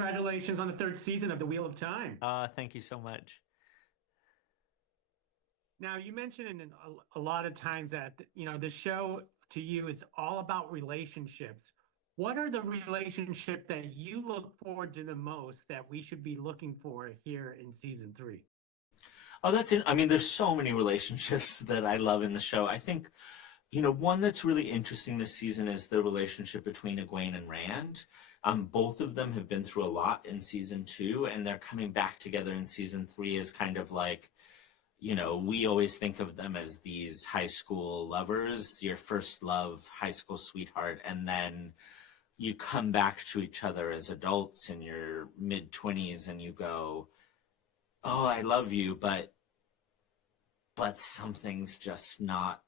congratulations on the third season of The Wheel of Time. Thank you so much. Now, you mentioned a lot of times that, the show to you is all about relationships. What are the relationships that you look forward to the most that we should be looking for here in season 3? Oh, that's it. I mean, there's so many relationships that I love in the show. I think, one that's really interesting this season is the relationship between Egwene and Rand. Both of them have been through a lot in season 2, and they're coming back together in season 3 as kind of like, we always think of them as these high school lovers, your first love, high school sweetheart, and then you come back to each other as adults in your mid-20s and you go, oh, I love you, but something's just not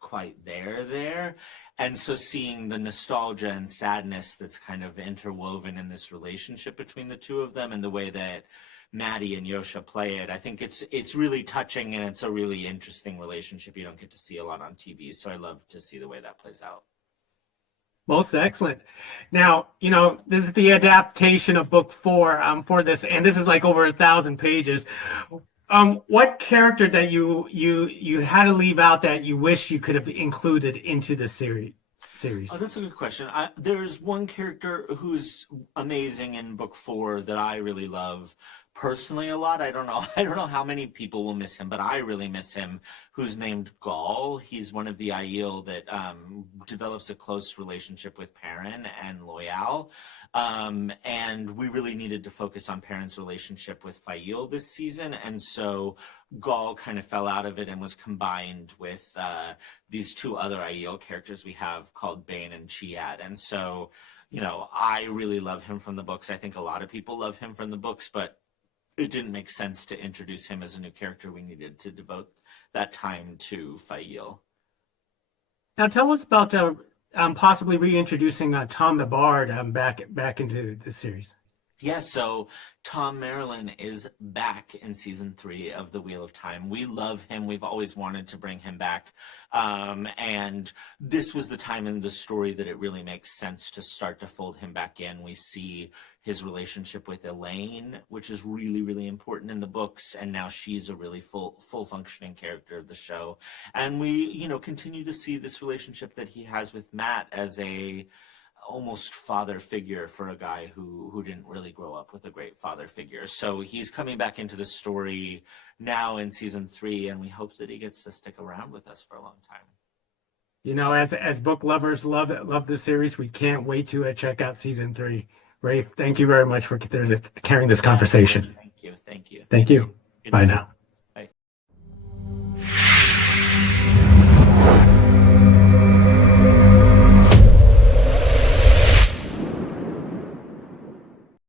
quite there. And so seeing the nostalgia and sadness that's kind of interwoven in this relationship between the two of them and the way that Maddie and Yosha play it, I think it's really touching, and it's a really interesting relationship you don't get to see a lot on TV. So I love to see the way that plays out. Most excellent. Now, this is the adaptation of book 4 for this, and this is like over 1,000 pages. What character that you had to leave out that you wish you could have included into the series? Oh, that's a good question. There's one character who's amazing in book 4 that I really love personally a lot. I don't know how many people will miss him, but I really miss him, who's named Gaul. He's one of the Aiel that develops a close relationship with Perrin and Loial. And we really needed to focus on Perrin's relationship with Faile this season. And so Gaul kind of fell out of it and was combined with these 2 other Aiel characters we have called Bane and Chiad. And so, I really love him from the books. I think a lot of people love him from the books, but it didn't make sense to introduce him as a new character. We needed to devote that time to Faile. Now, tell us about possibly reintroducing Tom the Bard back into the series. Yeah, so Tom Marilyn is back in season 3 of The Wheel of Time. We love him. We've always wanted to bring him back. And this was the time in the story that it really makes sense to start to fold him back in. We see his relationship with Elaine, which is really, really important in the books. And now she's a really full functioning character of the show. And we, continue to see this relationship that he has with Matt as a almost father figure for a guy who didn't really grow up with a great father figure. So he's coming back into the story now in season 3, and we hope that he gets to stick around with us for a long time. As book lovers love the series, we can't wait to check out season 3. Rafe, thank you very much for carrying this conversation. Thank you. Thank you. Bye now.